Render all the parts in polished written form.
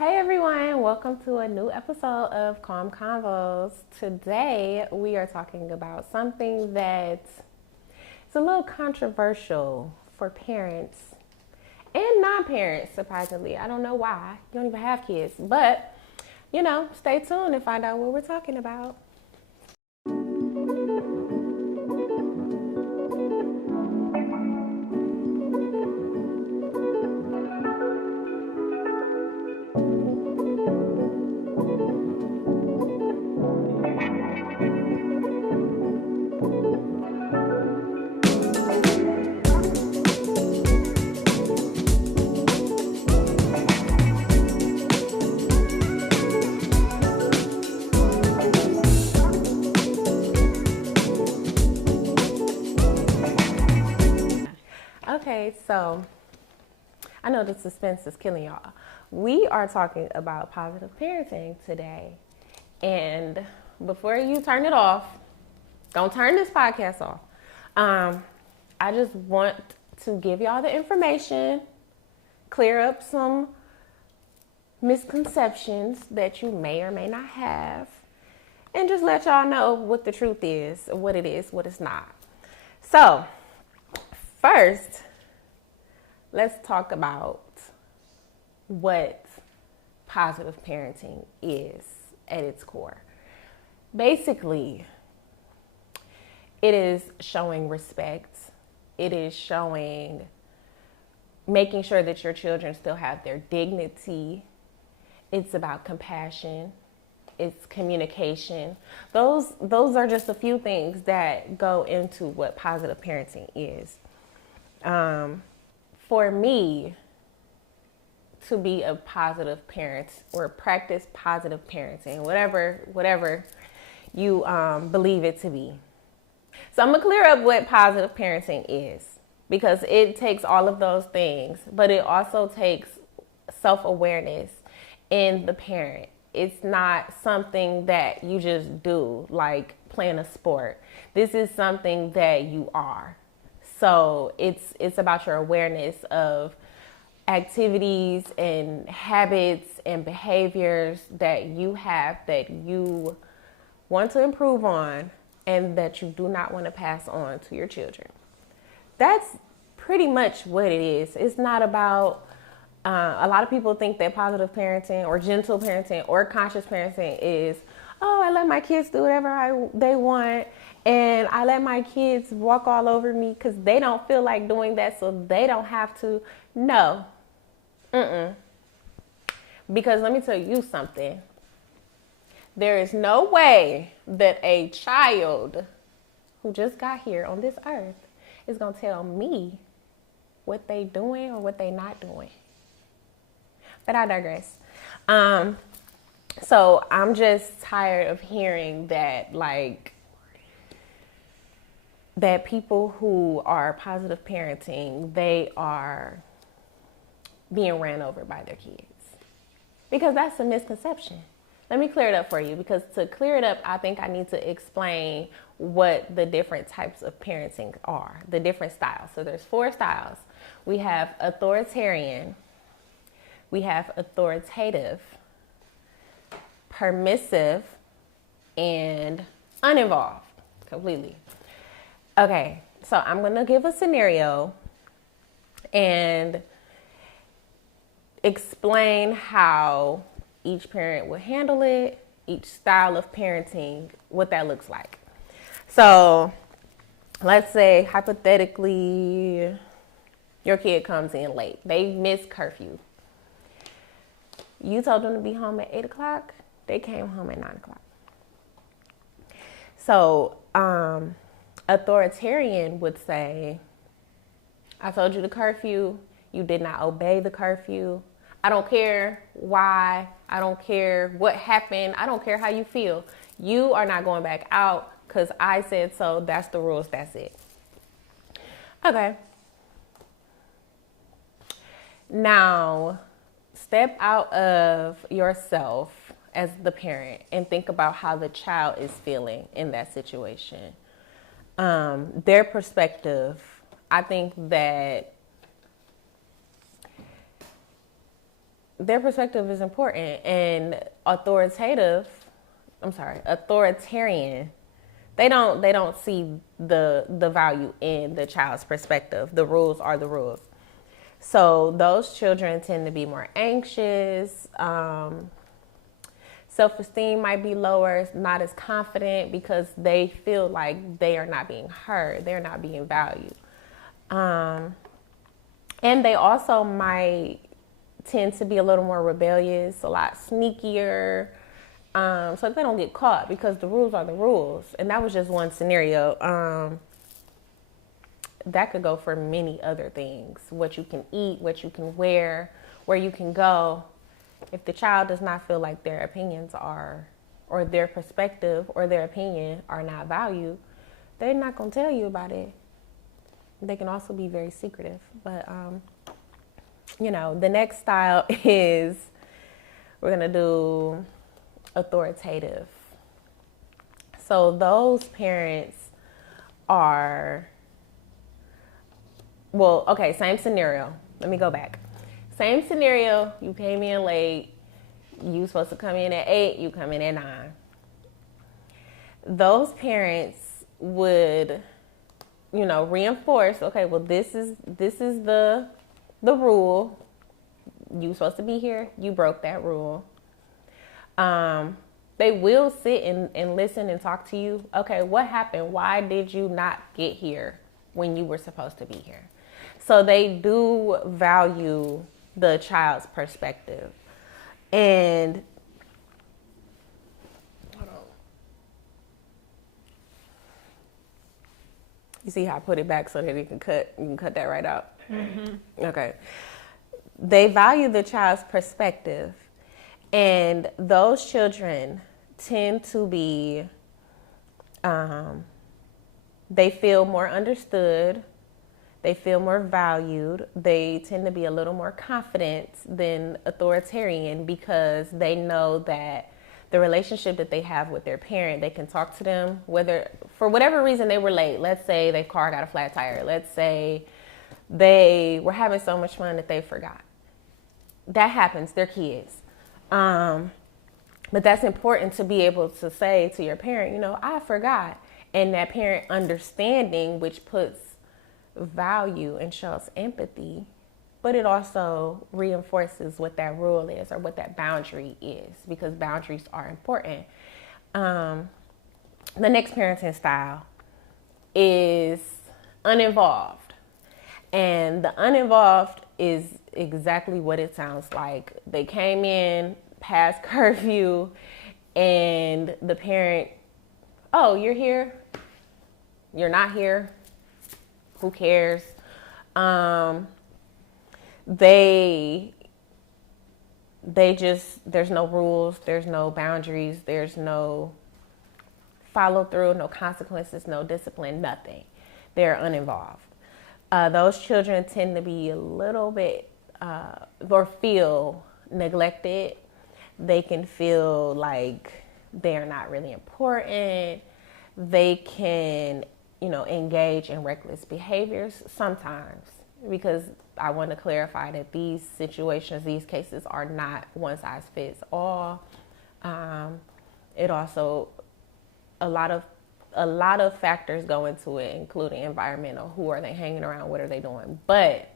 Hey everyone, welcome to a new episode of Calm Convos. Today we are talking about something that is a little controversial for parents and non-parents, surprisingly. I don't know why. You don't even have kids, but stay tuned and find out what we're talking about. Okay, so I know the suspense is killing y'all. We are talking about positive parenting today. And before you turn it off, don't turn this podcast off. I just want to give y'all the information, clear up some misconceptions that you may or may not have, and just let y'all know what the truth is, what it is, what it's not. So, first, let's talk about what positive parenting is at its core. Basically, it is showing respect. It is making sure that your children still have their dignity. It's about compassion. It's communication. Those are just a few things that go into what positive parenting is. For me, to be a positive parent or practice positive parenting, whatever you believe it to be. So I'm gonna clear up what positive parenting is, because it takes all of those things, but it also takes self-awareness in the parent. It's not something that you just do like playing a sport. This is something that you are. So it's about your awareness of activities and habits and behaviors that you have that you want to improve on and that you do not want to pass on to your children. That's pretty much what it is. It's not about, a lot of people think that positive parenting or gentle parenting or conscious parenting is, oh, I let my kids do whatever they want, and I let my kids walk all over me because they don't feel like doing that, so they don't have to. No. Because let me tell you something. There is no way that a child who just got here on this earth is going to tell me what they doing or what they not doing. But I digress. So I'm just tired of hearing that, that people who are positive parenting, they are being ran over by their kids. Because that's a misconception. Let me clear it up for you, because to clear it up, I think I need to explain what the different types of parenting are, the different styles. So there's 4 styles. We have authoritarian, we have authoritative, permissive, and uninvolved completely. Okay, so I'm going to give a scenario and explain how each parent would handle it, each style of parenting, what that looks like. So let's say hypothetically your kid comes in late. They miss curfew. You told them to be home at 8 o'clock. They came home at 9 o'clock. So authoritarian would say, I told you the curfew. You did not obey the curfew. I don't care why. I don't care what happened. I don't care how you feel. You are not going back out because I said so. That's the rules. That's it. Okay. Now, step out of yourself as the parent and think about how the child is feeling in that situation. Their perspective, I think that their perspective is important. And authoritarian, they don't see the value in the child's perspective. The rules are the rules. So those children tend to be more anxious. Self-esteem might be lower, not as confident because they feel like they are not being heard. They're not being valued. And they also might tend to be a little more rebellious, a lot sneakier, so that they don't get caught, because the rules are the rules. And that was just one scenario. That could go for many other things. What you can eat, what you can wear, where you can go. If the child does not feel like their opinions are, or their perspective or their opinion are not valued, they're not going to tell you about it. They can also be very secretive. But, the next style is, we're going to do authoritative. So those parents are, same scenario. Let me go back. Same scenario, you came in late, you supposed to come in at 8, you come in at 9. Those parents would, reinforce, okay, well, this is the rule. You supposed to be here, you broke that rule. They will sit and listen and talk to you. Okay, what happened? Why did you not get here when you were supposed to be here? So they do value the child's perspective. And you see how I put it back so that you can cut that right out? Mm-hmm. Okay. They value the child's perspective, and those children tend to be, they feel more understood. They feel more valued. They tend to be a little more confident than authoritarian, because they know that the relationship that they have with their parent, they can talk to them, whether for whatever reason they were late. Let's say their car got a flat tire. Let's say they were having so much fun that they forgot. That happens. They're kids. But that's important to be able to say to your parent, I forgot. And that parent understanding, which puts value and shows empathy, but it also reinforces what that rule is or what that boundary is, because boundaries are important. The next parenting style is uninvolved, and the uninvolved is exactly what it sounds like. They came in past curfew and the parent, oh, you're here, you're not here, who cares? They just, there's no rules, there's no boundaries, there's no follow through, no consequences, no discipline, nothing. They're uninvolved. Those children tend to be a little bit, or feel neglected. They can feel like they're not really important. They can, engage in reckless behaviors sometimes, because I want to clarify that these situations, these cases are not one size fits all. It also, a lot of factors go into it, including environmental. Who are they hanging around? What are they doing? But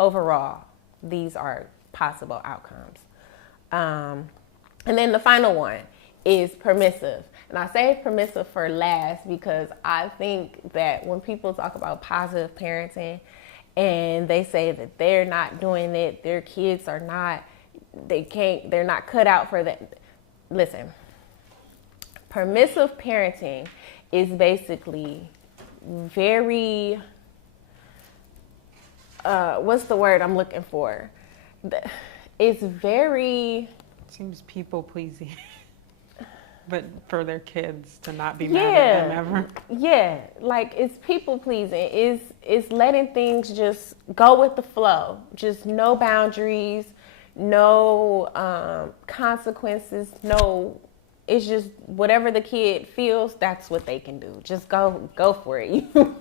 overall, these are possible outcomes. And then the final one is permissive. And I say permissive for last because I think that when people talk about positive parenting and they say that they're not doing it, their kids are not, they're not cut out for that. Listen, permissive parenting is basically very, what's the word I'm looking for? It's very... Seems people pleasing. But for their kids to not be mad at them ever. Yeah, like it's people pleasing. It's letting things just go with the flow. Just no boundaries, no consequences, no. It's just whatever the kid feels, that's what they can do. Just go for it. You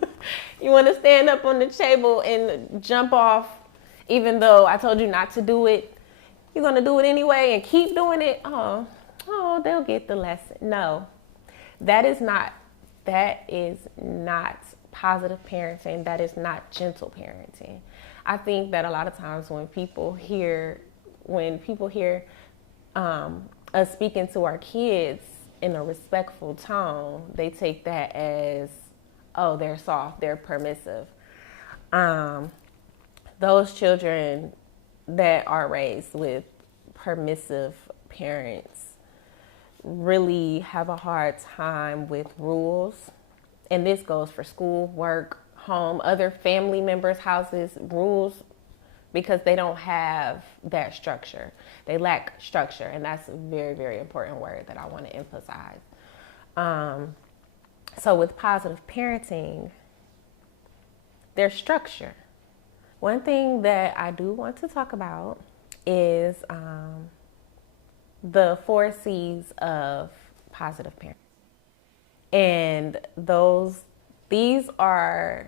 want to stand up on the table and jump off, even though I told you not to do it. You're going to do it anyway and keep doing it. Oh, they'll get the lesson. No, that is not positive parenting. That is not gentle parenting. I think that a lot of times when people hear us speaking to our kids in a respectful tone, they take that as, oh, they're soft, they're permissive. Those children that are raised with permissive parents really have a hard time with rules. And this goes for school, work, home, other family members' houses, rules, because they don't have that structure. They lack structure. And that's a very, very important word that I want to emphasize. So with positive parenting, there's structure. One thing that I do want to talk about is the 4 C's of positive parenting. And these are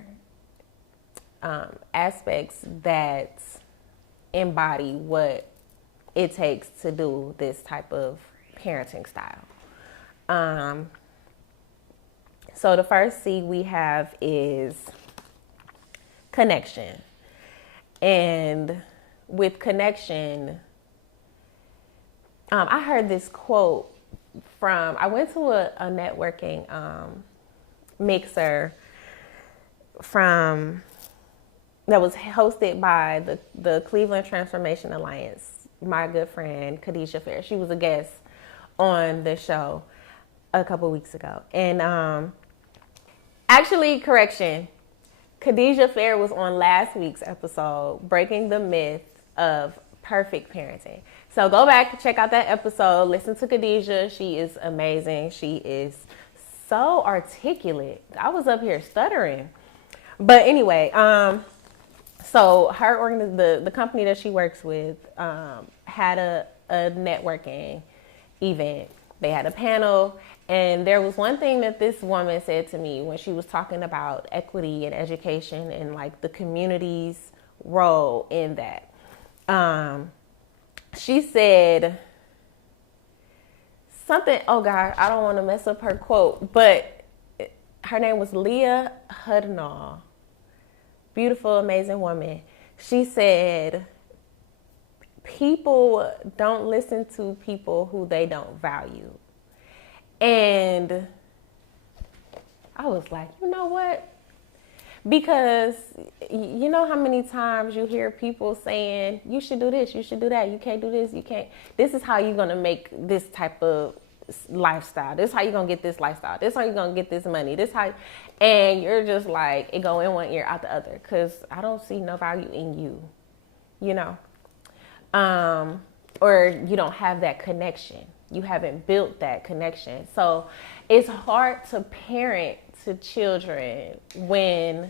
aspects that embody what it takes to do this type of parenting style. So the first C we have is connection. And with connection, I heard this quote I went to a networking mixer that was hosted by the Cleveland Transformation Alliance. My good friend, Khadijah Fair. She was a guest on the show a couple weeks ago. And actually, correction, Khadijah Fair was on last week's episode, breaking the myth of perfect parenting. So go back, check out that episode, listen to Khadijah. She is amazing. She is so articulate. I was up here stuttering. But anyway, so the company that she works with had a networking event. They had a panel. And there was one thing that this woman said to me when she was talking about equity and education and like the community's role in that. She said something, oh God, I don't want to mess up her quote, but her name was Leah Hudnall. Beautiful, amazing woman. She said, people don't listen to people who they don't value. And I was like, you know what? Because you know how many times you hear people saying, you should do this, you should do that, you can't do this, you can't. This is how you're going to make this type of lifestyle. This is how you're going to get this lifestyle. This is how you're going to get this money. And you're just like, it go in one ear, out the other. Because I don't see no value in you, you know. Or you don't have that connection. You haven't built that connection. So it's hard to parent to children when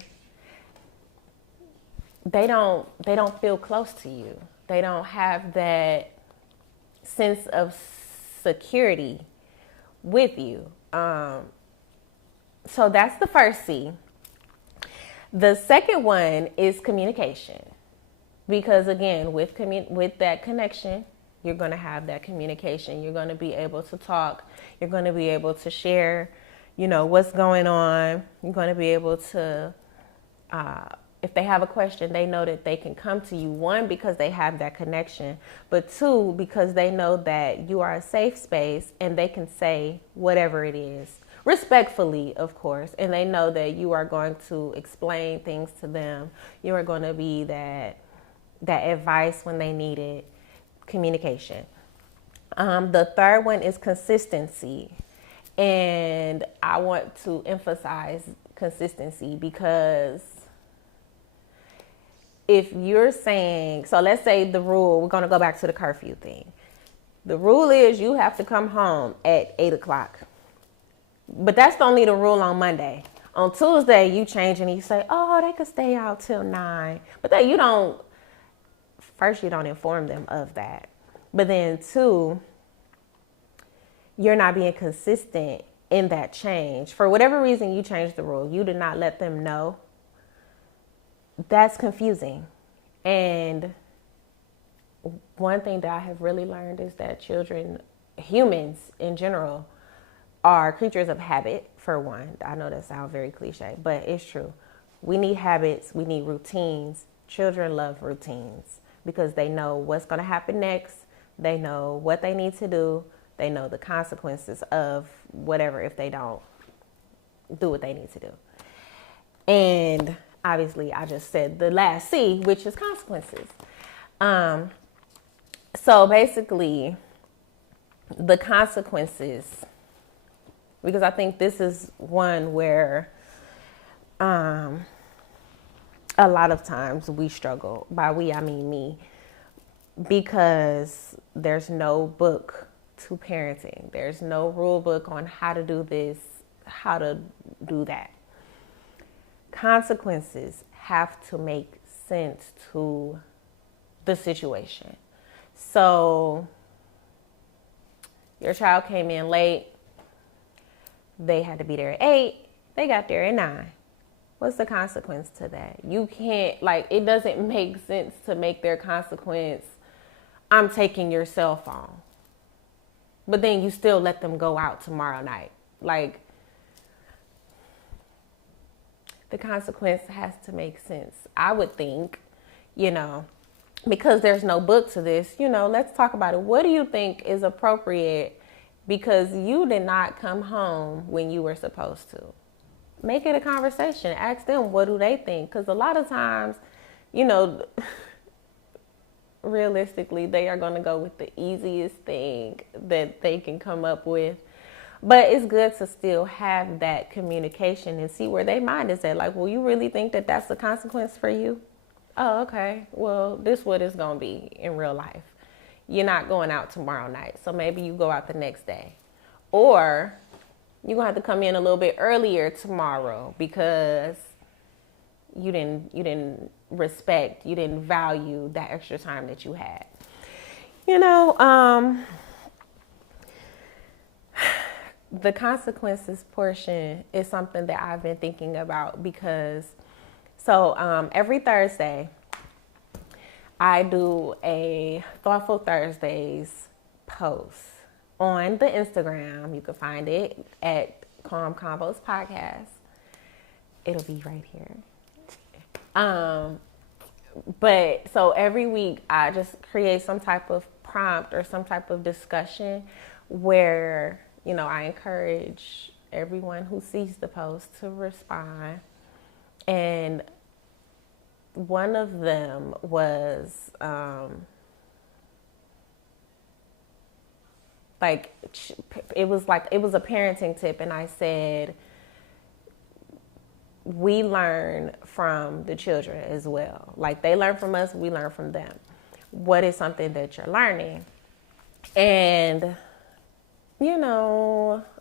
they don't feel close to you. They don't have that sense of security with you. So that's the first C. The second one is communication. Because again, with that connection, you're going to have that communication. You're going to be able to talk. You're going to be able to share, what's going on. You're going to be able to, if they have a question, they know that they can come to you. 1, because they have that connection. But 2, because they know that you are a safe space and they can say whatever it is. Respectfully, of course. And they know that you are going to explain things to them. You are going to be that advice when they need it. Communication. The third one is consistency. And I want to emphasize consistency because if you're saying, so let's say the rule, we're going to go back to the curfew thing. The rule is you have to come home at 8:00. But that's only the rule on Monday. On Tuesday, you change and you say, oh, they could stay out till 9. But then you don't inform them of that. But then 2, you're not being consistent in that change. For whatever reason, you changed the rule. You did not let them know. That's confusing. And one thing that I have really learned is that children, humans in general, are creatures of habit, for one. I know that sounds very cliche, but it's true. We need habits, we need routines. Children love routines because they know what's going to happen next. They know what they need to do. They know the consequences of whatever if they don't do what they need to do. And obviously, I just said the last C, which is consequences. So basically, the consequences, because I think this is one where a lot of times we struggle. By we, I mean me, because there's no book to parenting. There's no rule book on how to do this, how to do that. Consequences have to make sense to the situation. So your child came in late. They had to be there at 8. They got there at 9. What's the consequence to that? You can't, it doesn't make sense to make their consequence, I'm taking your cell phone. But then you still let them go out tomorrow night. The consequence has to make sense. I would think, because there's no book to this, let's talk about it. What do you think is appropriate because you did not come home when you were supposed to? Make it a conversation. Ask them, what do they think? Because a lot of times, realistically, they are going to go with the easiest thing that they can come up with. But it's good to still have that communication and see where their mind is at. Well, you really think that that's the consequence for you? Oh, okay. Well, this is what it's going to be in real life. You're not going out tomorrow night. So maybe you go out the next day. Or you're going to have to come in a little bit earlier tomorrow because you didn't respect, you didn't value that extra time that you had. The consequences portion is something that I've been thinking about because, every Thursday, I do a Thoughtful Thursdays post on the Instagram. You can find it at Calm Combos Podcast. It'll be right here. But so every week I just create some type of prompt or some type of discussion where, I encourage everyone who sees the post to respond. And one of them was, it was a parenting tip. And I said, we learn from the children as well. They learn from us, we learn from them. What is something that you're learning? And,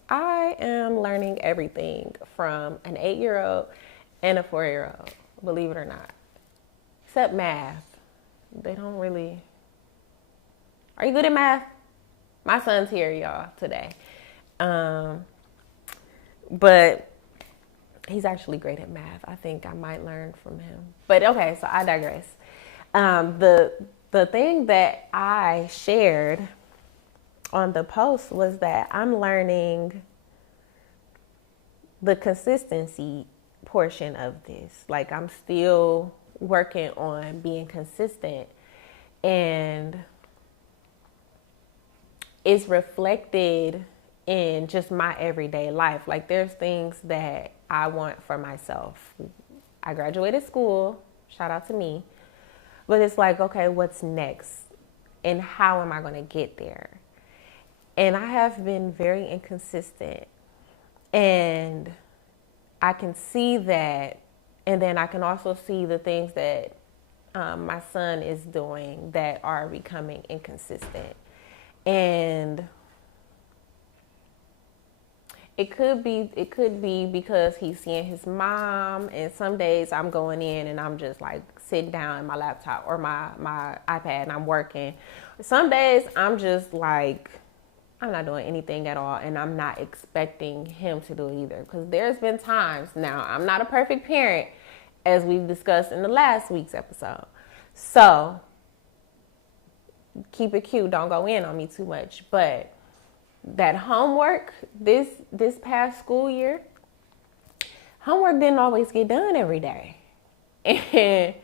I am learning everything from an 8-year-old and a 4-year-old, believe it or not. Except math. They don't really. Are you good at math? My son's here, y'all, today. But he's actually great at math. I think I might learn from him. But okay, so I digress. The thing that I shared on the post was that I'm learning the consistency portion of this. I'm still working on being consistent, and it's reflected in just my everyday life. There's things that I want for myself. I graduated school, shout out to me, but it's okay, what's next? And how am I going to get there? And I have been very inconsistent, and I can see that. And then I can also see the things that my son is doing that are becoming inconsistent. And it could be because he's seeing his mom, and some days I'm going in and I'm just sitting down in my laptop or my iPad and I'm working. Some days I'm just I'm not doing anything at all, and I'm not expecting him to do it either. Because there's been times, now I'm not a perfect parent, as we discussed in the last week's episode. So keep it cute. Don't go in on me too much. But that homework, this past school year, homework didn't always get done every day. And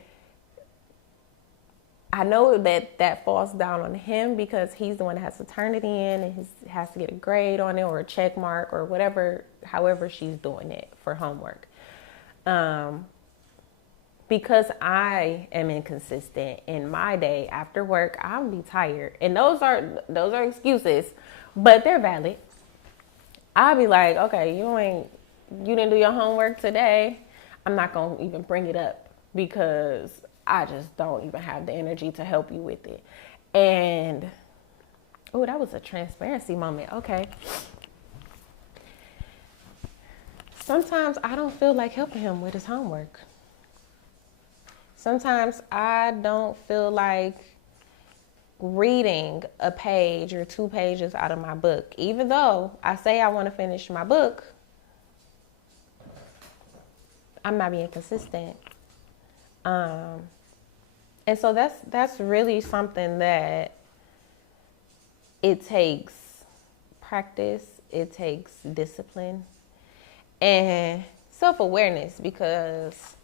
I know that falls down on him because he's the one that has to turn it in and has to get a grade on it or a check mark or whatever, however she's doing it for homework. Because I am inconsistent in my day after work, I'll be tired. And those are excuses, but they're valid. I'll be like, okay, you didn't do your homework today. I'm not going to even bring it up because I just don't even have the energy to help you with it. And, oh, that was a transparency moment. Okay. Sometimes I don't feel like helping him with his homework. Sometimes I don't feel like reading a page or 2 pages out of my book. Even though I say I want to finish my book, I'm not being consistent. And so that's really something that it takes practice, it takes discipline, and self-awareness, because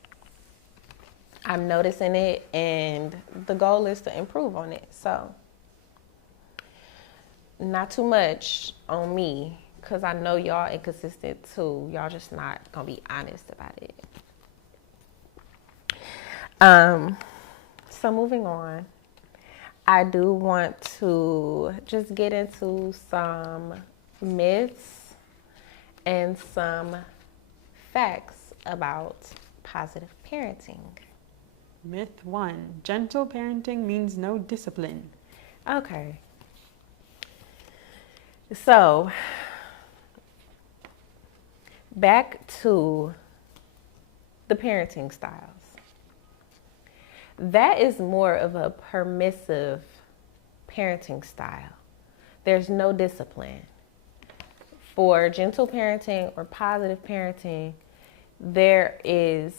I'm noticing it and the goal is to improve on it. So not too much on me because I know y'all inconsistent too. Y'all just not going to be honest about it. So moving on, I do want to just get into some myths and some facts about positive parenting. Myth 1, gentle parenting means no discipline. Okay. So, back to the parenting styles. That is more of a permissive parenting style. There's no discipline. For gentle parenting or positive parenting, there is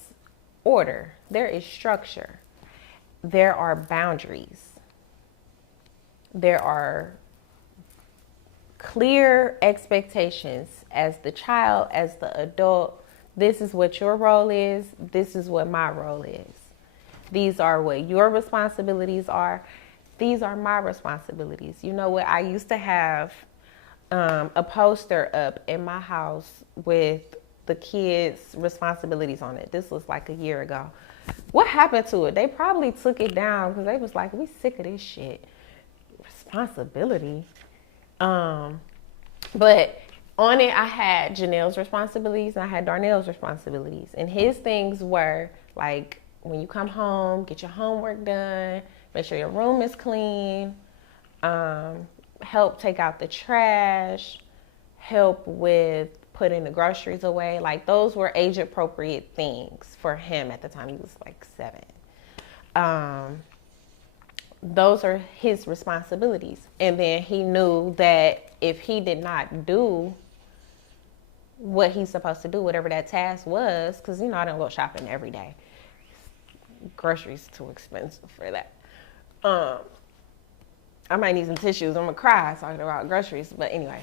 order, there is structure, there are boundaries, there are clear expectations as the child, as the adult. This is what your role is, this is what my role is. These are what your responsibilities are, these are my responsibilities. You know what, I used to have a poster up in my house with the kids' responsibilities on it. This was like a year ago. What happened to it? They probably took it down because they was like, we sick of this shit. Responsibility. But on it, I had Janelle's responsibilities and I had Darnell's responsibilities. And his things were like, when you come home, get your homework done, make sure your room is clean, help take out the trash, help with putting the groceries away. Like, those were age appropriate things for him at the time. He was like 7. Those are his responsibilities. And then he knew that if he did not do what he's supposed to do, whatever that task was, because, you know, I don't go shopping every day. Groceries too expensive for that. I might need some tissues. I'm gonna cry talking about groceries. But anyway,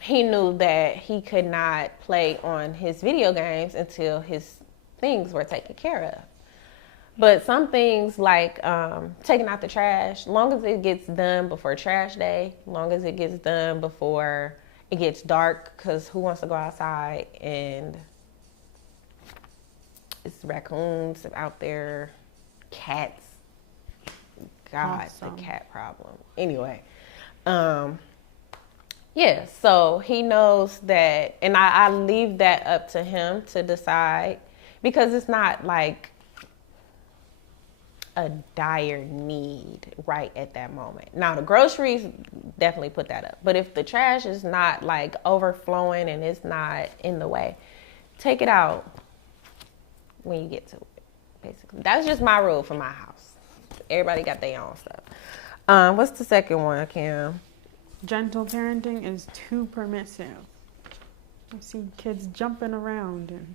he knew that he could not play on his video games until his things were taken care of. But some things like taking out the trash, long as it gets done before trash day, long as it gets done before it gets dark, because who wants to go outside and it's raccoons out there, cats. God, awesome. The cat problem. Anyway, yeah, so he knows that, and I leave that up to him to decide, because it's not like a dire need right at that moment. Now, the groceries definitely put that up. But if the trash is not like overflowing and it's not in the way, take it out when you get to it, basically. That's just my rule for my house. Everybody got their own stuff. What's the second one, Kim? Gentle parenting is too permissive. I see kids jumping around and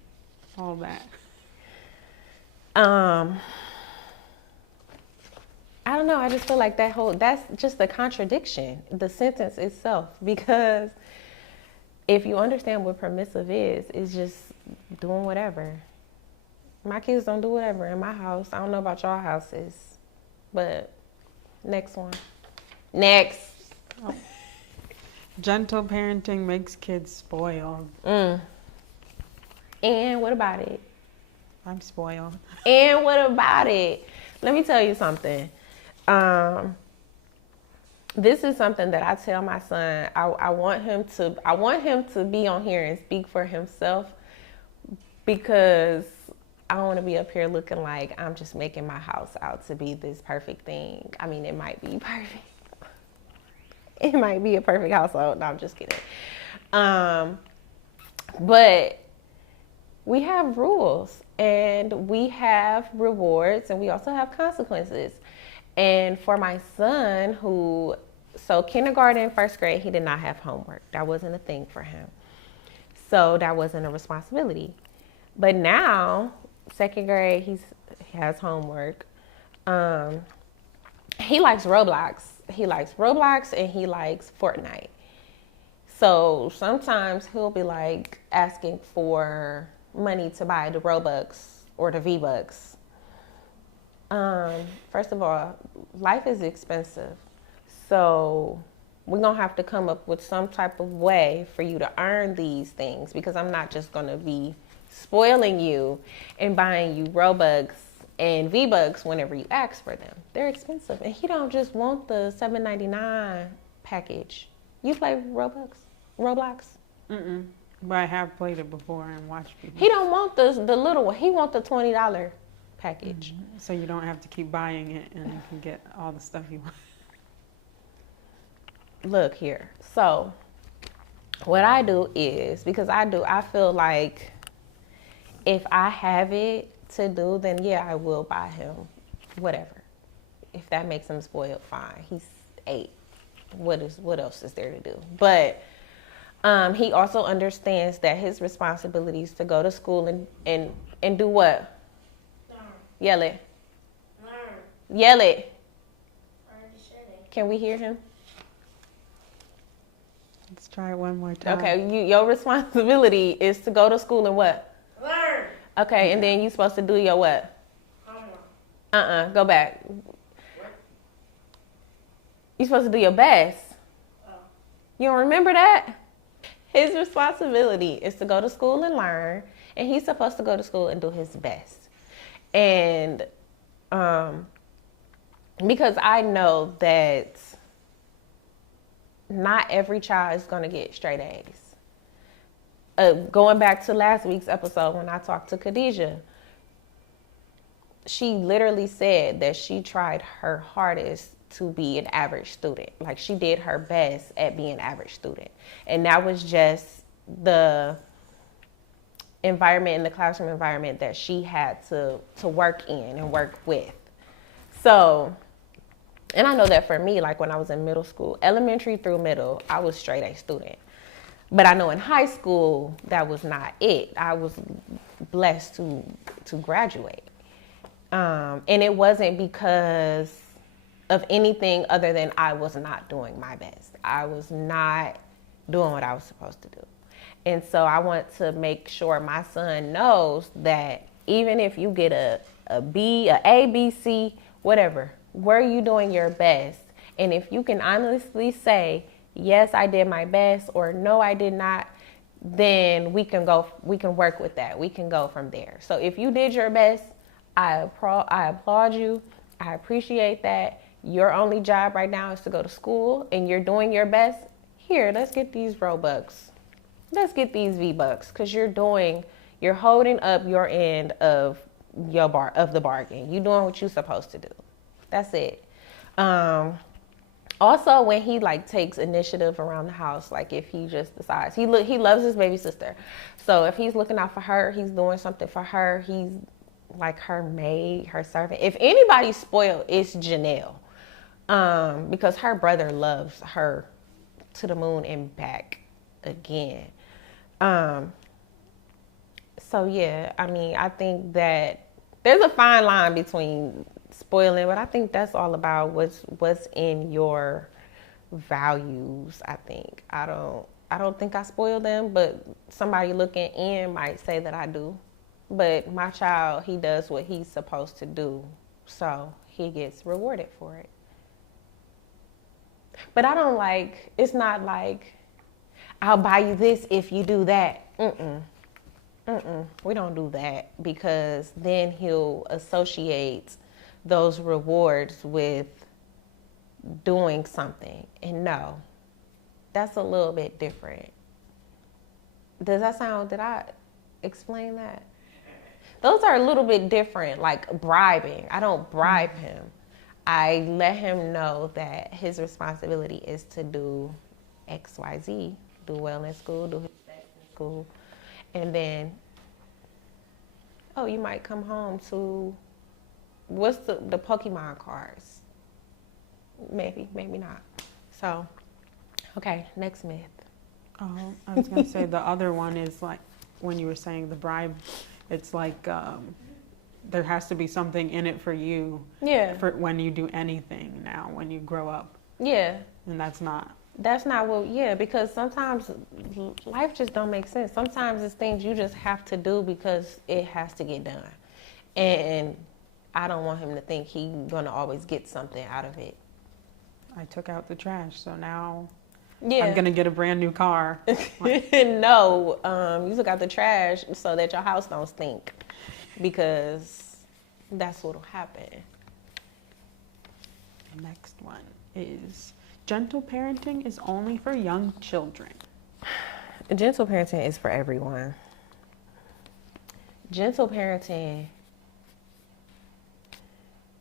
all that. I don't know. I just feel like that's just a contradiction, the sentence itself. Because if you understand what permissive is, it's just doing whatever. My kids don't do whatever in my house. I don't know about y'all houses, but next one. Next. Oh. Gentle parenting makes kids spoiled. And what about it? I'm spoiled. And what about it? Let me tell you something. This is something that I tell my son. I want him to be on here and speak for himself, because I don't want to be up here looking like I'm just making my house out to be this perfect thing. I mean, it might be perfect. It might be a perfect household. No, I'm just kidding. But we have rules and we have rewards and we also have consequences. And for my son so kindergarten, first grade, he did not have homework. That wasn't a thing for him. So that wasn't a responsibility. But now, second grade, he has homework. He likes Roblox. He likes Roblox and he likes Fortnite. So sometimes he'll be like asking for money to buy the Robux or the V-Bucks. First of all, life is expensive. So we're going to have to come up with some type of way for you to earn these things, because I'm not just going to be spoiling you and buying you Robux and V-Bucks whenever you ask for them. They're expensive. And he don't just want the $7.99 package. You play Roblox? Mm-mm. But I have played it before and watched people. He don't want the little one. He want the $20 package. Mm-hmm. So you don't have to keep buying it and you can get all the stuff you want. Look here. So what I do is, because I feel like if I have it to do, then yeah, I will buy him whatever. If that makes him spoiled, fine. He's 8. What else is there to do? But he also understands that his responsibility is to go to school and do what? Learn. Yell it. Learn. Yell it. I already said it. Can we hear him? Let's try it one more time. Okay, your responsibility is to go to school and what? Learn. Okay, and then you're supposed to do your what? Homework. Go back. What? You're supposed to do your best. Oh. You don't remember that? His responsibility is to go to school and learn, and he's supposed to go to school and do his best. And because I know that not every child is going to get straight A's. Going back to last week's episode when I talked to Khadijah, she literally said that she tried her hardest to be an average student. Like, she did her best at being an average student. And that was just the environment, in the classroom environment, that she had to work in and work with. So, and I know that for me, like when I was in middle school, elementary through middle, I was straight A student. But I know in high school, that was not it. I was blessed to graduate. And it wasn't because of anything other than I was not doing my best. I was not doing what I was supposed to do. And so I want to make sure my son knows that even if you get a B, a A, B, C, whatever, were you doing your best? And if you can honestly say, yes, I did my best, or no, I did not, then we can work with that. We can go from there. So if you did your best, I applaud you. I appreciate that. Your only job right now is to go to school and you're doing your best. Here, let's get these Robux. Let's get these V-Bucks, because you're holding up your end of the bargain. You're doing what you're supposed to do. That's it. Also, when he takes initiative around the house, like if he just decides, he loves his baby sister. So if he's looking out for her, he's doing something for her, he's like her maid, her servant. If anybody's spoiled, it's Janelle. Because her brother loves her to the moon and back again. So yeah, I mean, I think that there's a fine line between spoiling, but I think that's all about what's in your values. I don't think I spoil them, but somebody looking in might say that I do. But my child, he does what he's supposed to do, so he gets rewarded for it. But I don't like, it's not like, I'll buy you this if you do that. We don't do that, because then he'll associate those rewards with doing something. And no, that's a little bit different. Did I explain that? Those are a little bit different, like bribing. I don't bribe him. I let him know that his responsibility is to do X, Y, Z, do well in school, do his best in school. And then, oh, you might come home to, what's the Pokemon cards? Maybe, maybe not. So, okay, next myth. Oh, I was going to say the other one is like when you were saying the bribe, it's like there has to be something in it for you. Yeah. For when you do anything now, when you grow up. Yeah. And that's not what, yeah, because sometimes life just don't make sense. Sometimes it's things you just have to do because it has to get done. And I don't want him to think he's going to always get something out of it. I took out the trash, so now yeah. I'm going to get a brand new car. No, you took out the trash so that your house don't stink, because that's what'll happen. The next one is gentle parenting is only for young children. Gentle parenting is for everyone. Gentle parenting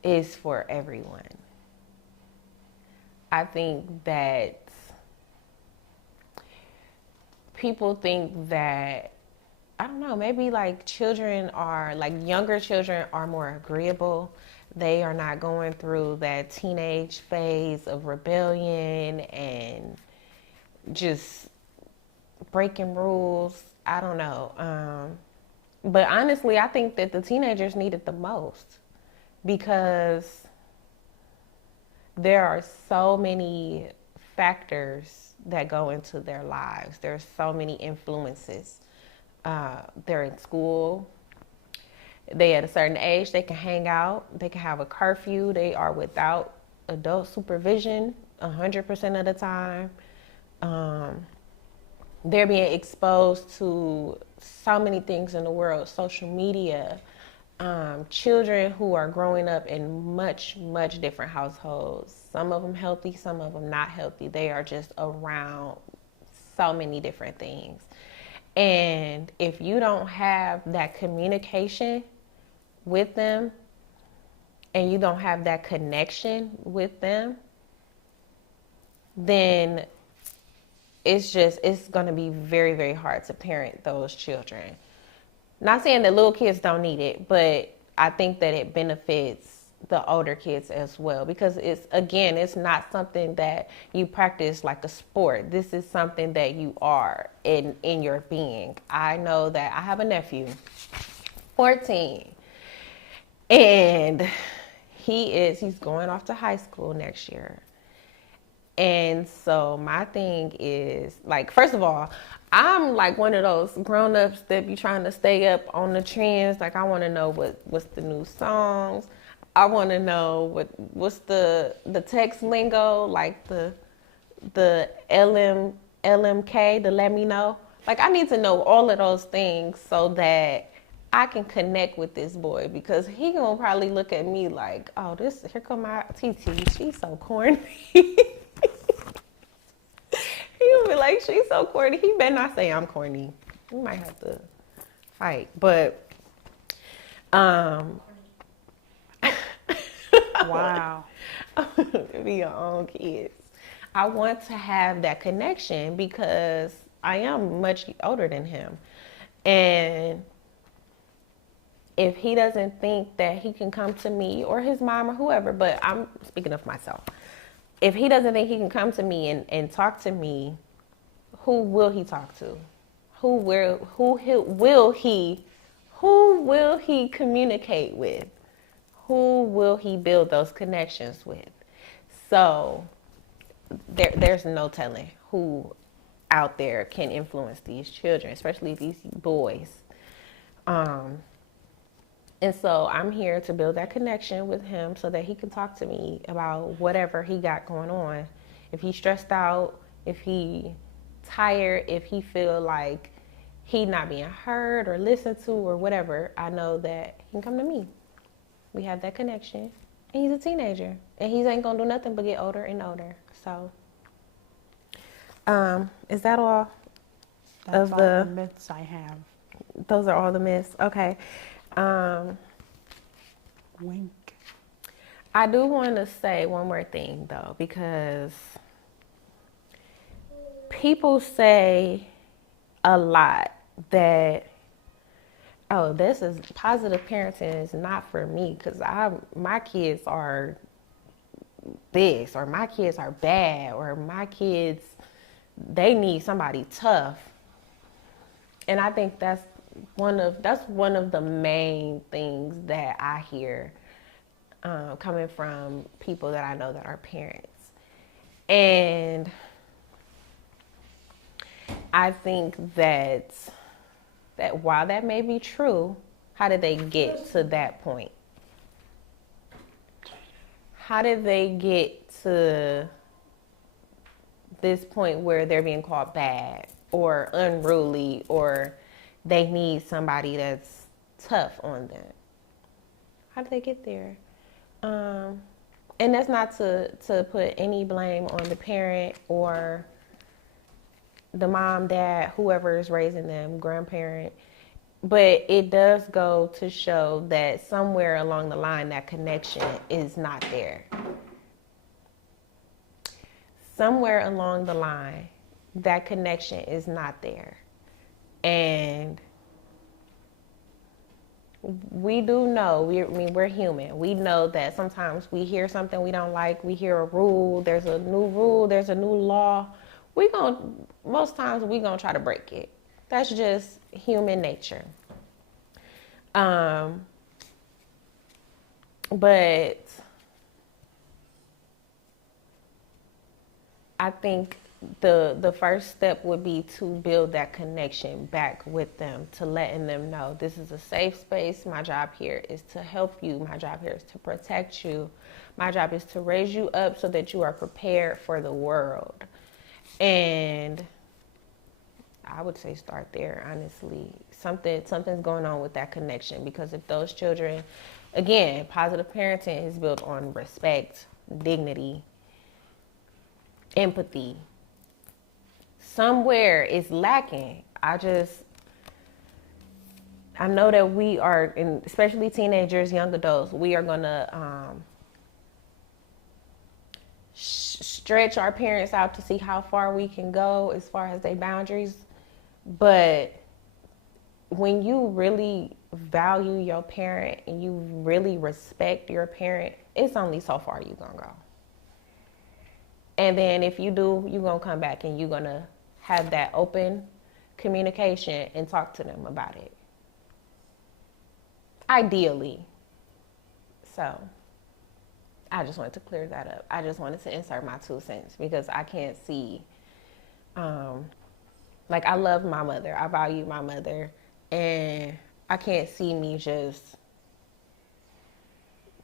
is for everyone. I think that people think that, I don't know, maybe like younger children are more agreeable. They are not going through that teenage phase of rebellion and just breaking rules. I don't know. But honestly, I think that the teenagers need it the most, because there are so many factors that go into their lives. There's so many influences. They're in school. They at a certain age, they can hang out. They can have a curfew. They are without adult supervision 100% of the time. They're being exposed to so many things in the world, social media, children who are growing up in much, much different households. Some of them healthy, some of them not healthy. They are just around so many different things. And if you don't have that communication with them, and you don't have that connection with them, then it's going to be very, very hard to parent those children. Not saying that little kids don't need it, but I think that it benefits the older kids as well, because it's not something that you practice like a sport. This is something that you are in your being. I know that I have a nephew, 14, and he's going off to high school next year. And so my thing is, like, first of all, I'm like one of those grown-ups that be trying to stay up on the trends. Like, I want to know what's the new songs. I want to know what's the text lingo, like the LMK, the let me know. Like, I need to know all of those things so that I can connect with this boy, because he gonna probably look at me like, oh, here come my TT. She's so corny. He'll be like, she's so corny. He better not say I'm corny. We might have to fight. But, wow. Be your own kids. I want to have that connection because I am much older than him. And if he doesn't think that he can come to me or his mom or whoever, but I'm speaking of myself. If he doesn't think he can come to me and talk to me, who will he talk to? Who will he communicate with? who will he build those connections with? So there's no telling who out there can influence these children, especially these boys. And so I'm here to build that connection with him so that he can talk to me about whatever he got going on. If he's stressed out, if he tired, if he feel like he not being heard or listened to or whatever, I know that he can come to me. We have that connection. And he's a teenager. And he ain't gonna do nothing but get older and older. So is that all? That's all the myths I have. Those are all the myths. Okay. Wink. I do want to say one more thing though, because people say a lot that, oh, this is positive parenting is not for me because my kids are this, or my kids are bad, or my kids, they need somebody tough. And I think that's one of the main things that I hear coming from people that I know that are parents. And I think that while that may be true, how did they get to that point? How did they get to this point where they're being called bad or unruly, or they need somebody that's tough on them? How did they get there? And that's not to put any blame on the parent or the mom, dad, whoever is raising them, grandparent. But it does go to show that somewhere along the line, that connection is not there. Somewhere along the line, that connection is not there. And we do know, we're human. We know that sometimes we hear something we don't like. We hear a rule, there's a new law. Most times we gonna try to break it. That's just human nature. But I think the first step would be to build that connection back with them, to letting them know this is a safe space. My job here is to help you. My job here is to protect you. My job is to raise you up so that you are prepared for the world. And I would say start there, honestly. Something's going on with that connection, because if those children, again, positive parenting is built on respect, dignity, empathy. Somewhere it's lacking. I know that we are, especially teenagers, young adults, we are gonna stretch our parents out to see how far we can go as far as their boundaries. But when you really value your parent and you really respect your parent, it's only so far you're gonna go. And then if you do, you're gonna come back and you're gonna have that open communication and talk to them about it. Ideally. So I just wanted to clear that up. I just wanted to insert my 2 cents, because I can't see, like, I love my mother. I value my mother. And I can't see me just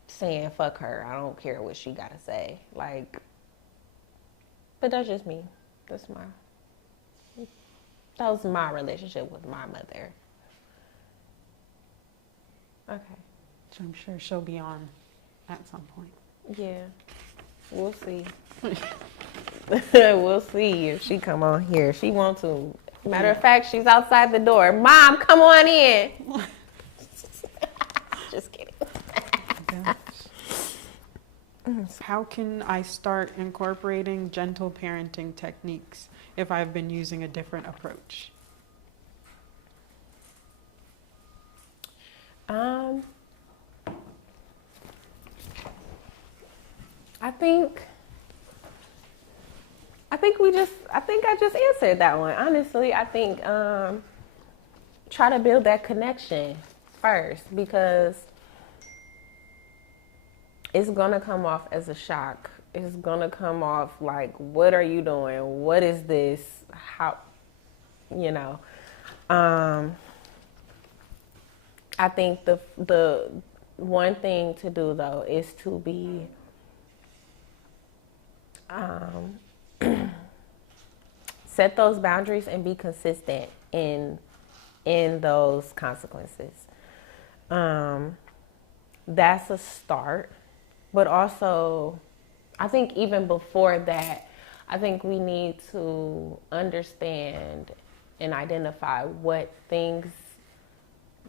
saying, fuck her. I don't care what she got to say. Like, but that's just me. That was my relationship with my mother. Okay. So I'm sure she'll be on at some point. Yeah. We'll see. We'll see if she come on here. She wants to. Matter of fact, she's outside the door. Mom, come on in. Just kidding. How can I start incorporating gentle parenting techniques if I've been using a different approach? I think I just answered that one. Honestly, I think try to build that connection first, because it's gonna come off as a shock. It's gonna come off like, what are you doing? What is this? How, you know? I think the one thing to do though is to be set those boundaries and be consistent in those consequences. That's a start, but also I think even before that, I think we need to understand and identify what things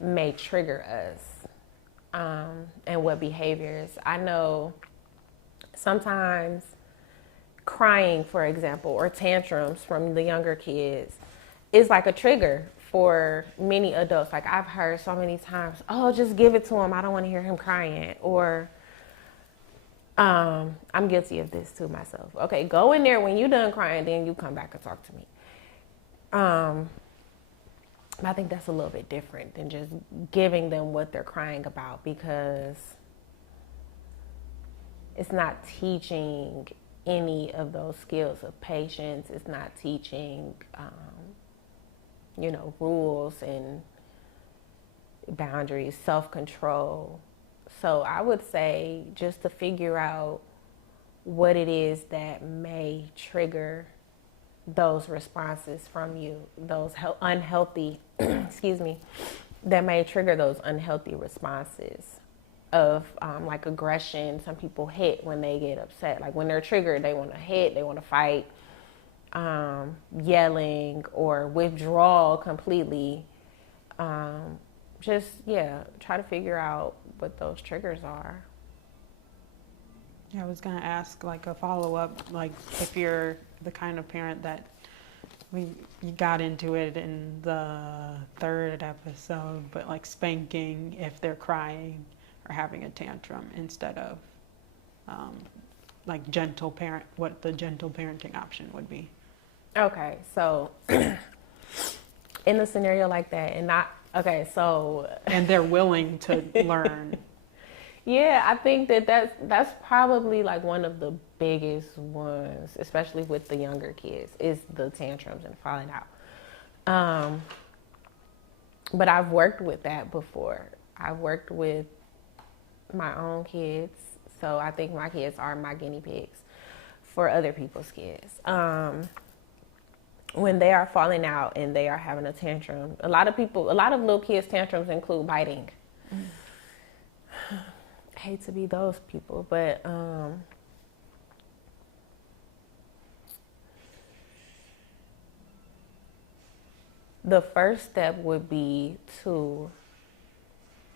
may trigger us, and what behaviors. I know sometimes crying, for example, or tantrums from the younger kids is like a trigger for many adults. Like I've heard so many times, oh, just give it to him. I don't want to hear him crying. Or I'm guilty of this too myself. Okay, go in there when you're done crying, then you come back and talk to me. I think that's a little bit different than just giving them what they're crying about, because it's not teaching any of those skills of patience. It's not teaching, rules and boundaries, self-control. So I would say just to figure out what it is that may trigger those responses from you, those unhealthy, excuse me, that may trigger those unhealthy responses of like aggression. Some people hit when they get upset. Like when they're triggered, they want to hit, they want to fight, yelling or withdrawal completely. Try to figure out what those triggers are. Yeah, I was going to ask like a follow-up, like if you're the kind of parent that you got into it in the third episode, but like spanking if they're crying or having a tantrum instead of like gentle parent, what the gentle parenting option would be. Okay, so in a scenario like that, and they're willing to learn. Yeah, I think that's probably like one of the biggest ones, especially with the younger kids, is the tantrums and falling out. But I've worked with that before. I've worked with my own kids, so I think my kids are my guinea pigs for other people's kids. When they are falling out and they are having a tantrum, a lot of little kids' tantrums include biting. I hate to be those people, but the first step would be to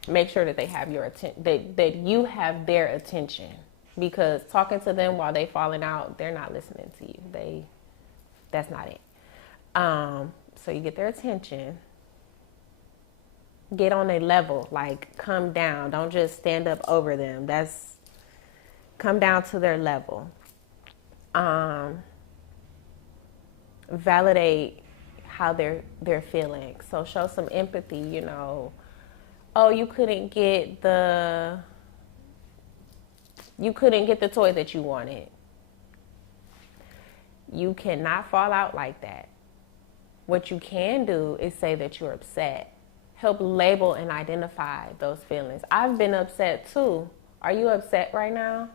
make sure that they have your that you have their attention, because talking to them while they falling out, they're not listening to you. That's not it. So you get their attention. Get on a level, like come down. Don't just stand up over them. Come down to their level. Validate how they're feeling. So show some empathy, Oh, you couldn't get the toy that you wanted. You cannot fall out like that. What you can do is say that you're upset. Help label and identify those feelings. I've been upset too. Are you upset right now?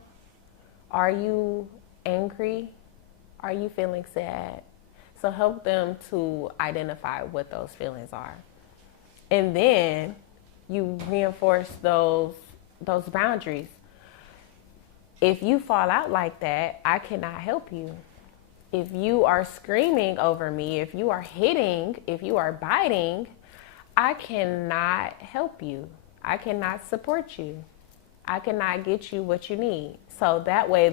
Are you angry? Are you feeling sad? So help them to identify what those feelings are. And then you reinforce those boundaries. If you fall out like that, I cannot help you. If you are screaming over me, if you are hitting, if you are biting, I cannot help you. I cannot support you. I cannot get you what you need. So that way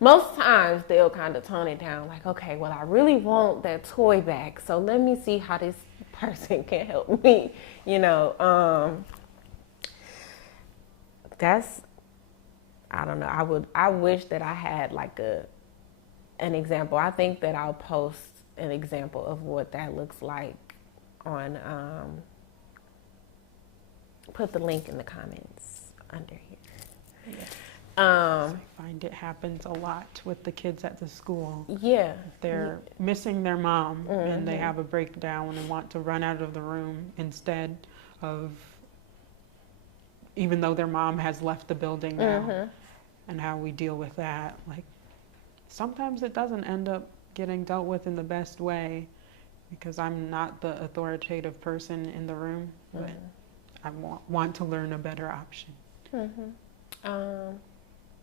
most times they'll kind of tone it down. Like, okay, well, I really want that toy back. So let me see how this person can help me. I don't know. I wish that I had like an example. I think that I'll post an example of what that looks like on, put the link in the comments under here. I find it happens a lot with the kids at the school. Yeah. They're missing their mom and they have a breakdown and want to run out of the room instead of, even though their mom has left the building now, and how we deal with that. Like, sometimes it doesn't end up getting dealt with in the best way because I'm not the authoritative person in the room, but I want to learn a better option.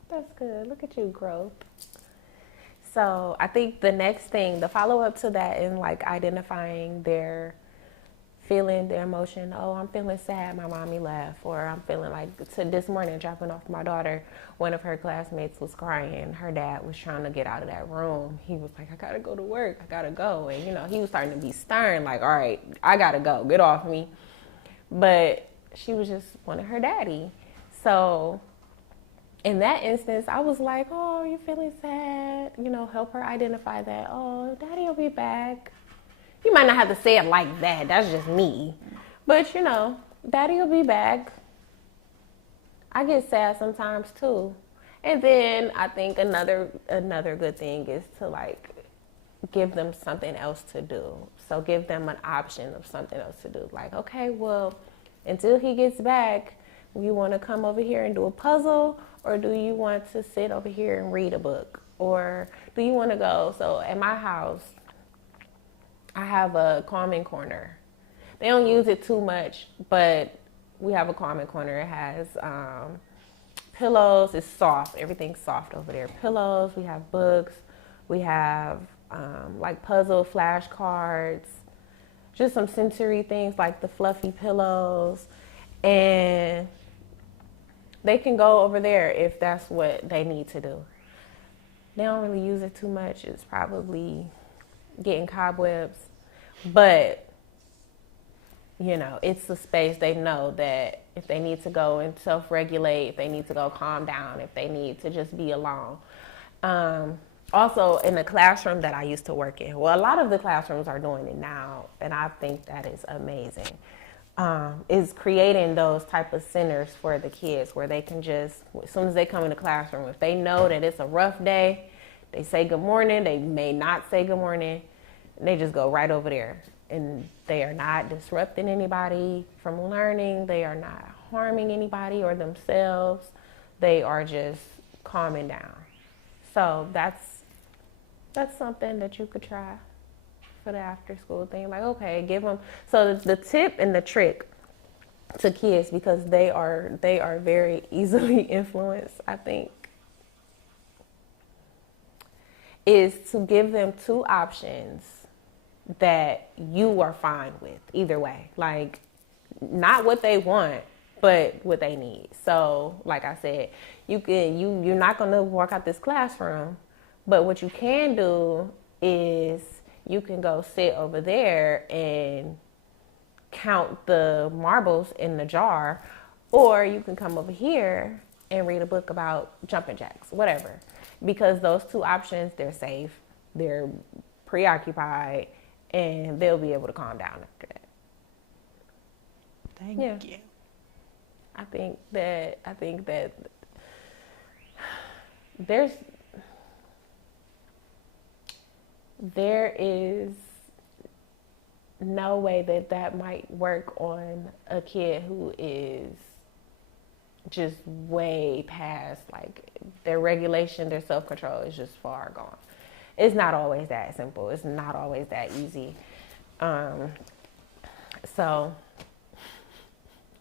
That's good. Look at you, growth. So I think the next thing, the follow up to that, in like identifying their feeling, their emotion. Oh, I'm feeling sad, my mommy left. Or I'm feeling like, this morning dropping off my daughter, one of her classmates was crying. Her dad was trying to get out of that room. He was like, I gotta go to work, I gotta go. And he was starting to be stern, like, all right, I gotta go, get off me. But she was just wanting her daddy. So in that instance, I was like, oh, you're feeling sad. Help her identify that. Oh, daddy will be back. You might not have to say it like that. That's just me. But, daddy will be back. I get sad sometimes too. And then I think another good thing is to like give them something else to do. So give them an option of something else to do. Like, okay, well, until he gets back, you want to come over here and do a puzzle, or do you want to sit over here and read a book? Or do you want to go? So at my house, I have a calming corner. They don't use it too much, but we have a calming corner. It has pillows. It's soft. Everything's soft over there. Pillows. We have books. We have like puzzle flashcards. Just some sensory things like the fluffy pillows. And they can go over there if that's what they need to do. They don't really use it too much. It's probably getting cobwebs. But, it's a space they know that if they need to go and self-regulate, if they need to go calm down, if they need to just be alone. Also, in the classroom that I used to work in, well, a lot of the classrooms are doing it now, and I think that is amazing, is creating those type of centers for the kids where they can just, as soon as they come in the classroom, if they know that it's a rough day, they say good morning, they may not say good morning, and they just go right over there. And they are not disrupting anybody from learning. They are not harming anybody or themselves. They are just calming down. So that's something that you could try for the after school thing. Like, okay, give them. So the tip and the trick to kids, because they are very easily influenced, I think, is to give them two options that you are fine with either way. Like, not what they want, but what they need. So like I said, you're not going to walk out this classroom, but what you can do is you can go sit over there and count the marbles in the jar, or you can come over here and read a book about jumping jacks, whatever. Because those two options, they're safe, they're preoccupied, and they'll be able to calm down after that. Thank you. I think that there is no way that might work on a kid who is just way past, like, their regulation, their self-control is just far gone. It's not always that simple. It's not always that easy. So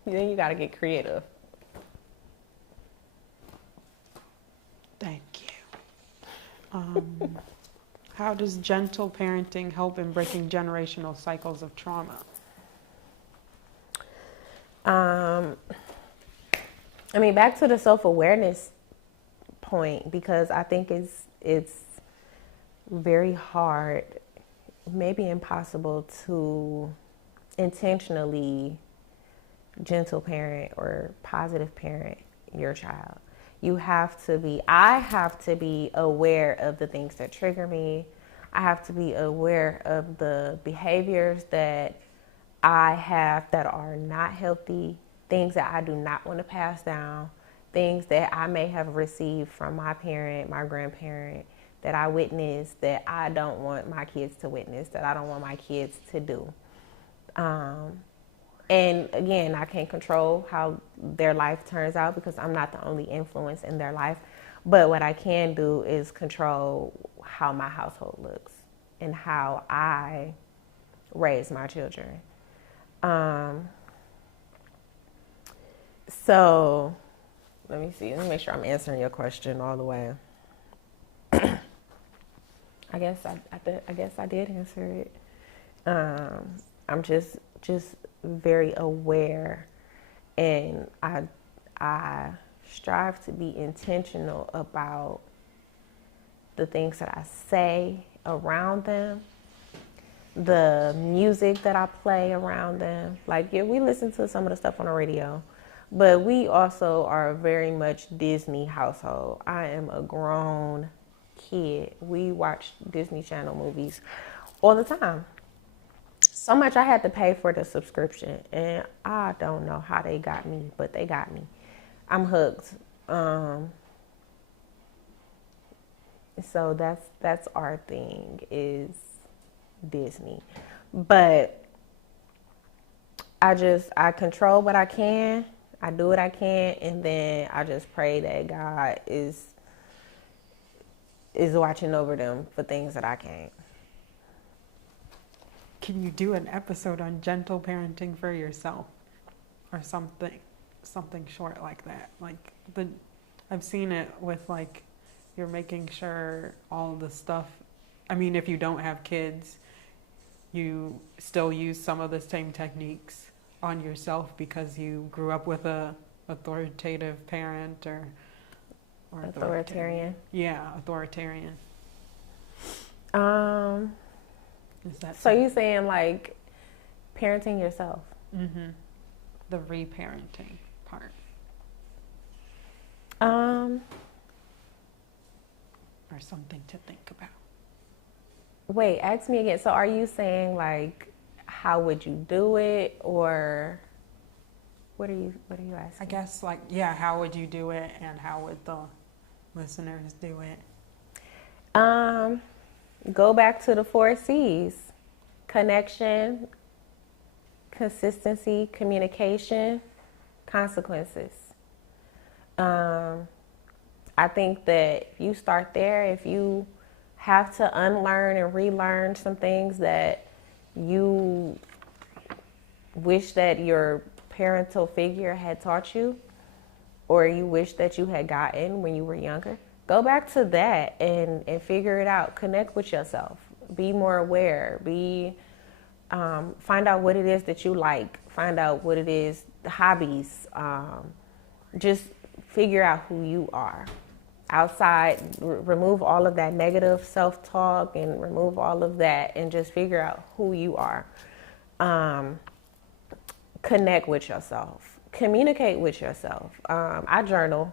then you got to get creative. Thank you. How does gentle parenting help in breaking generational cycles of trauma? Back to the self-awareness point, because I think it's very hard, maybe impossible, to intentionally gentle parent or positive parent your child. I have to be aware of the things that trigger me. I have to be aware of the behaviors that I have that are not healthy, things that I do not want to pass down, things that I may have received from my parent, my grandparent, that I witnessed that I don't want my kids to witness, that I don't want my kids to do. And again, I can't control how their life turns out because I'm not the only influence in their life. But what I can do is control how my household looks and how I raise my children. So let me see. Let me make sure I'm answering your question all the way. I guess I did answer it. I'm just very aware, and I strive to be intentional about the things that I say around them, the music that I play around them. Like, yeah, we listen to some of the stuff on the radio, but we also are a very much Disney household. I am a grown kid. We watch Disney Channel movies all the time. So much I had to pay for the subscription, and I don't know how they got me, but they got me. I'm hooked. So that's our thing, is Disney. But I control what I can. I do what I can, and then I just pray that God is watching over them for things that I can't. Can you do an episode on gentle parenting for yourself, or something short like that? Like, I've seen it with, like, you're making sure all the stuff. I mean, if you don't have kids, you still use some of the same techniques on yourself because you grew up with a authoritative parent or Authoritarian. Yeah, authoritarian. Is that so you saying, like, parenting yourself? Mm-hmm. The reparenting part. Or something to think about. Wait, ask me again. So are you saying, like, how would you do it, or what are you asking? I guess, like, yeah, how would you do it, and how would the listeners do it? Go back to the 4 C's: connection, consistency, communication, consequences. I think that if you start there, if you have to unlearn and relearn some things that you wish that your parental figure had taught you, or you wish that you had gotten when you were younger, go back to that and figure it out. Connect with yourself. Be more aware. Find out what it is that you like. Find out what it is, the hobbies. Just figure out who you are. Outside, remove all of that negative self-talk and remove all of that, and just figure out who you are. Connect with yourself. Communicate with yourself. I journal.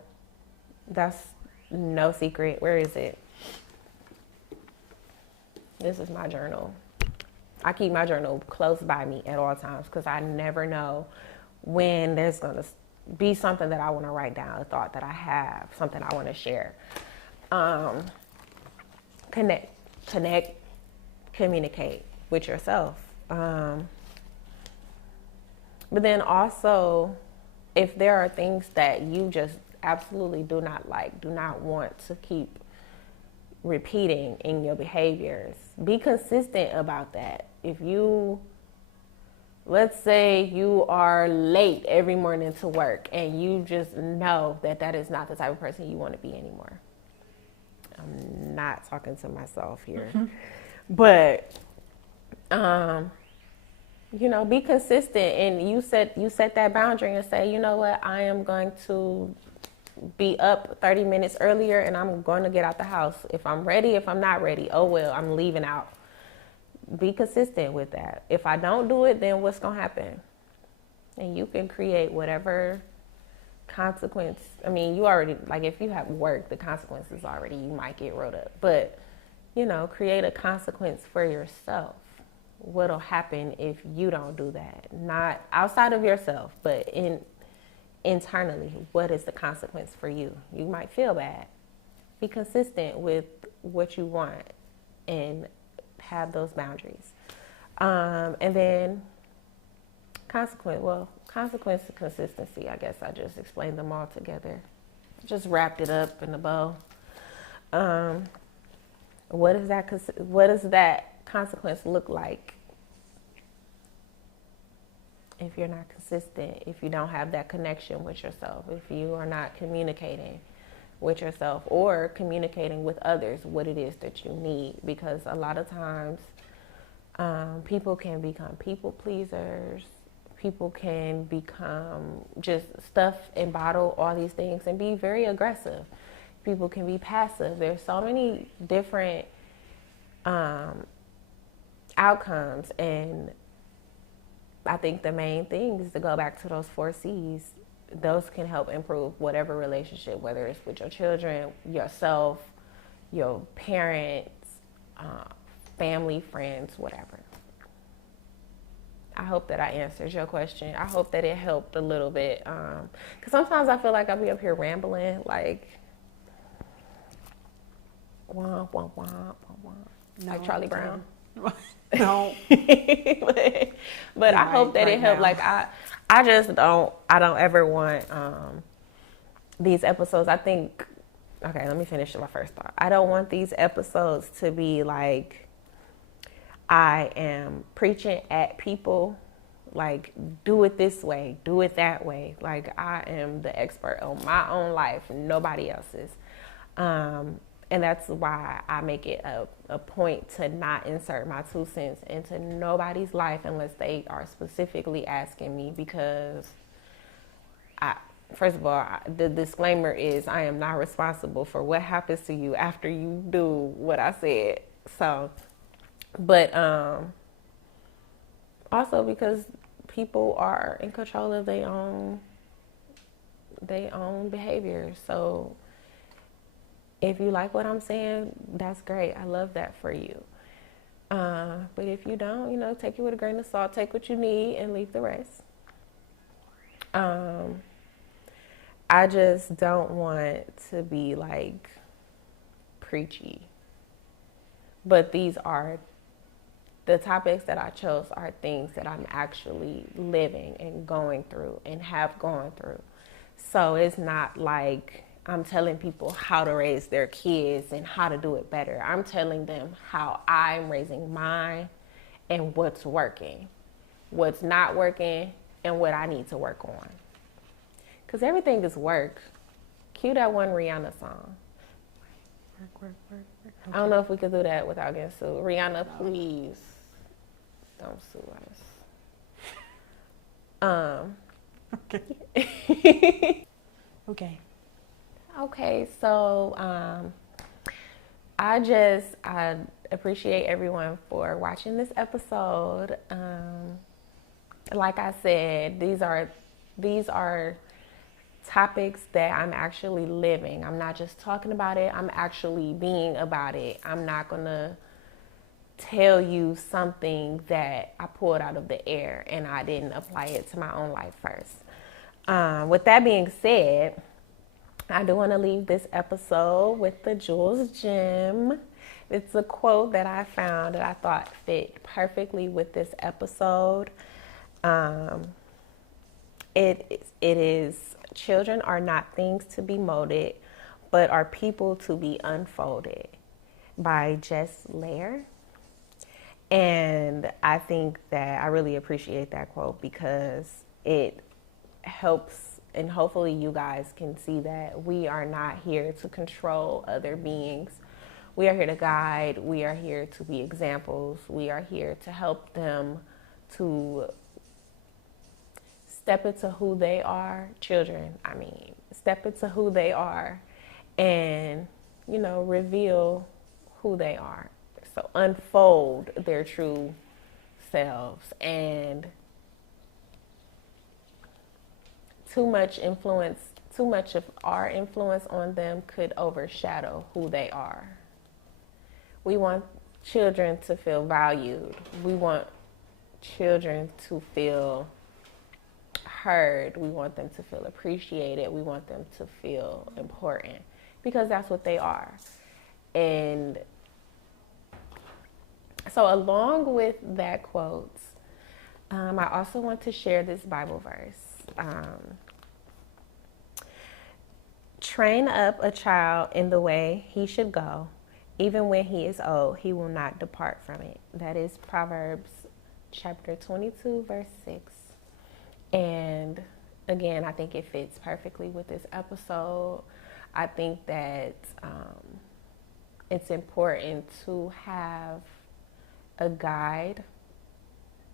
That's no secret. Where is it? This is my journal. I keep my journal close by me at all times because I never know when there's going to be something that I want to write down, a thought that I have, something I want to share. Connect, communicate with yourself. But then also, if there are things that you just absolutely do not like, do not want to keep repeating in your behaviors, be consistent about that. If you, let's say you are late every morning to work and you just know that that is not the type of person you want to be anymore. I'm not talking to myself here. But, be consistent, and you set that boundary and say, you know what, I am going to be up 30 minutes earlier and I'm going to get out the house. If I'm ready, if I'm not ready, oh well, I'm leaving out. Be consistent with that. If I don't do it, then what's going to happen? And you can create whatever consequence. I mean, you already, like, if you have work, the consequences already, you might get wrote up. But, create a consequence for yourself. What'll happen if you don't do that? Not outside of yourself, but internally, what is the consequence for you? You might feel bad. Be consistent with what you want and have those boundaries. And then consequence and consistency. I guess I just explained them all together. Just wrapped it up in a bow. What does that consequence look like if you're not consistent, if you don't have that connection with yourself, if you are not communicating with yourself or communicating with others what it is that you need? Because a lot of times people can become people pleasers. People can become just stuff and bottle all these things and be very aggressive. People can be passive. There's so many different outcomes, and I think the main thing is to go back to those 4 C's. Those can help improve whatever relationship, whether it's with your children, yourself, your parents, family, friends, whatever. I hope that I answered your question. I hope that it helped a little bit. Because sometimes I feel like I'll be up here rambling, like, wah, wah, wah, wah, wah, like Charlie Brown. No. but I hope that it helped. Like, I don't ever want these episodes. I think, okay, let me finish my first thought. I don't want these episodes to be like, I am preaching at people, like, do it this way, do it that way. Like, I am the expert on my own life, nobody else's. And that's why I make it a point to not insert my 2 cents into nobody's life unless they are specifically asking me, because first of all, the disclaimer is I am not responsible for what happens to you after you do what I said. So, but also because people are in control of their own behavior. So if you like what I'm saying, that's great. I love that for you. But if you don't, take it with a grain of salt. Take what you need and leave the rest. I just don't want to be like preachy. But these are the topics that I chose are things that I'm actually living and going through and have gone through. So it's not like I'm telling people how to raise their kids and how to do it better. I'm telling them how I'm raising mine and what's working, what's not working, and what I need to work on. Because everything is work. Cue that one Rihanna song. Work. Okay. I don't know if we could do that without getting sued. Rihanna, please don't sue us. Okay. Okay. Okay, so I appreciate everyone for watching this episode. Like I said, these are topics that I'm actually living. I'm not just talking about it, I'm actually being about it. I'm not gonna tell you something that I pulled out of the air and I didn't apply it to my own life first. With that being said, I do want to leave this episode with the Jules Gem. It's a quote that I found that I thought fit perfectly with this episode. It is, children are not things to be molded, but are people to be unfolded, by Jess Lair. And I think that I really appreciate that quote because it helps. And hopefully you guys can see that we are not here to control other beings. We are here to guide. We are here to be examples. We are here to help them to step into who they are. Children, step into who they are and, reveal who they are. So unfold their true selves. And too much of our influence on them could overshadow who they are. We want children to feel valued. We want children to feel heard. We want them to feel appreciated. We want them to feel important because that's what they are. And so along with that quote, I also want to share this Bible verse. Train up a child in the way he should go. Even when he is old, he will not depart from it. That is Proverbs chapter 22, verse 6. And again, I think it fits perfectly with this episode. I think that it's important to have a guide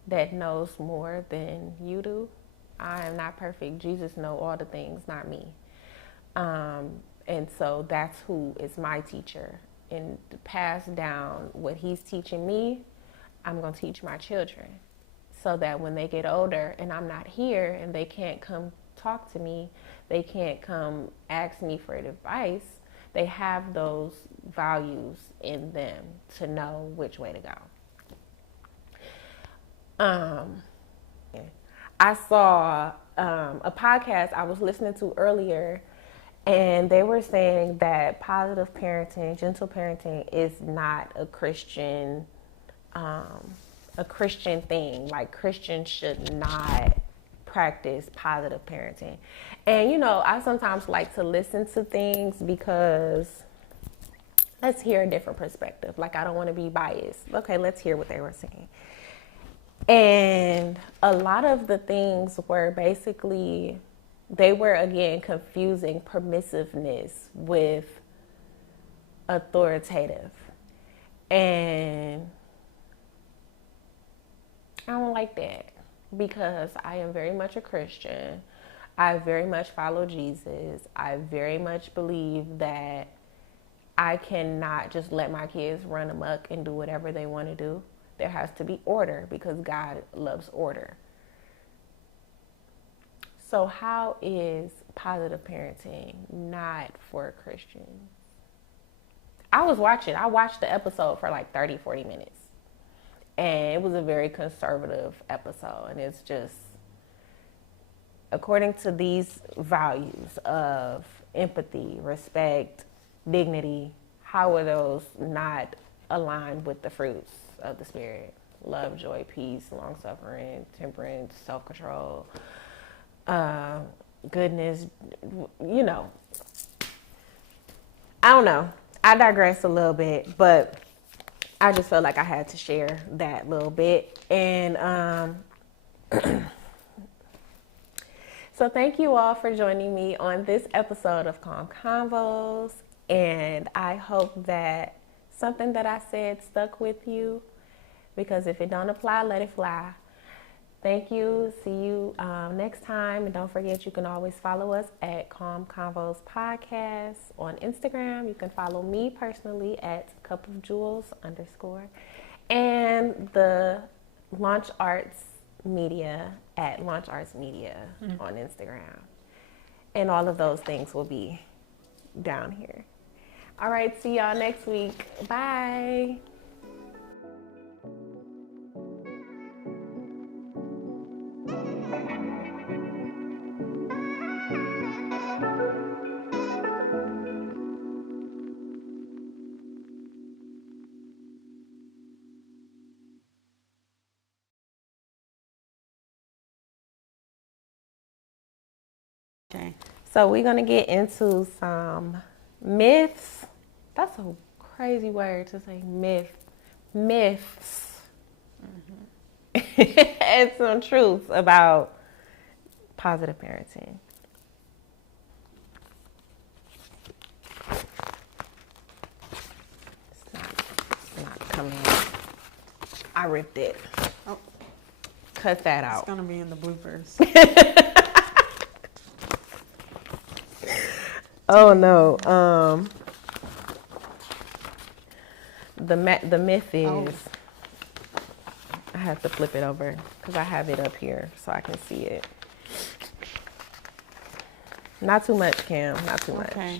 that knows more than you do. I am not perfect. Jesus knows all the things, not me. And so that's who is my teacher. And to pass down what he's teaching me, I'm going to teach my children. So that when they get older and I'm not here and they can't come talk to me, they can't come ask me for advice, they have those values in them to know which way to go. I saw a podcast I was listening to earlier, and they were saying that positive parenting, gentle parenting is not a Christian thing. Like, Christians should not practice positive parenting. And, you know, I sometimes like to listen to things because let's hear a different perspective. Like, I don't want to be biased. Okay, let's hear what they were saying. And a lot of the things were basically, they were, again, confusing permissiveness with authoritative. And I don't like that because I am very much a Christian. I very much follow Jesus. I very much believe that I cannot just let my kids run amok and do whatever they want to do. There has to be order because God loves order. So how is positive parenting not for Christians? I watched the episode for like 30, 40 minutes. And it was a very conservative episode. And it's just, according to these values of empathy, respect, dignity, how are those not aligned with the fruits of the Spirit? Love, joy, peace, long-suffering, temperance, self-control, goodness, you know. I don't know. I digress a little bit, but I just felt like I had to share that little bit. And so thank you all for joining me on this episode of Calm Convos. And I hope that something that I said stuck with you, because if it don't apply, let it fly. Thank you. See you next time. And don't forget, you can always follow us at Calm Convos Podcast on Instagram. You can follow me personally at cupofjewels_. And the Launcharts Media at Launcharts Media on Instagram. And all of those things will be down here. All right. See y'all next week. Bye. Okay. So we're going to get into some myths. That's a crazy word to say, myths. And some truths about positive parenting. It's not coming out. I ripped it. Oh, cut that out. It's going to be in the bloopers. Oh no. The myth is, I have to flip it over because I have it up here so I can see it. Not too much, Cam. Not too much. Okay.